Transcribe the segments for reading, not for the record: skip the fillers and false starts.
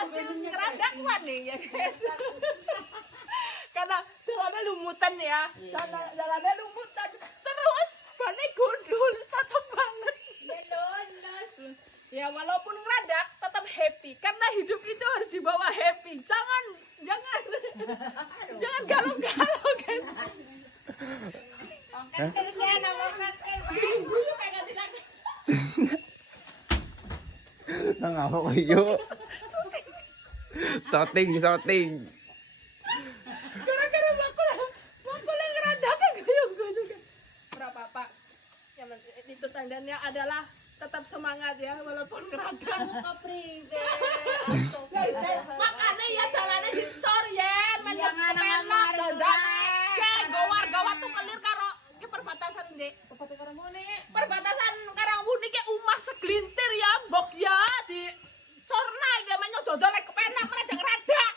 hasil ngerandakan nih ya guys. Karena jalannya lumutan ya, jalannya lumutan. Terus bannya gundul, cocok banget. Ya walaupun ngeradak tetap happy karena hidup itu harus dibawa happy. Jangan galau-galau guys. Nang apa kayo? Shooting. Gara-gara bakulan ngeradakan kayak gitu kan. Berapa Pak? Itu tandanya adalah tetap semangat ya walaupun ngeradak. Makanya ya jalannya dicor ya, menyet kepenak dandane. Gawar-gawar tuh kelir karo ke perbatasan Dek. Perbatasan Karangwuni ke umah segelintir ya, mbok ya di corna ya menyot dodol kepenak mereka ngeradak.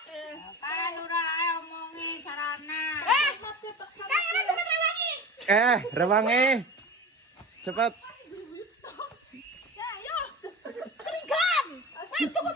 Rewangi. Cepat. Ya, yo. Keringan. Saya cukup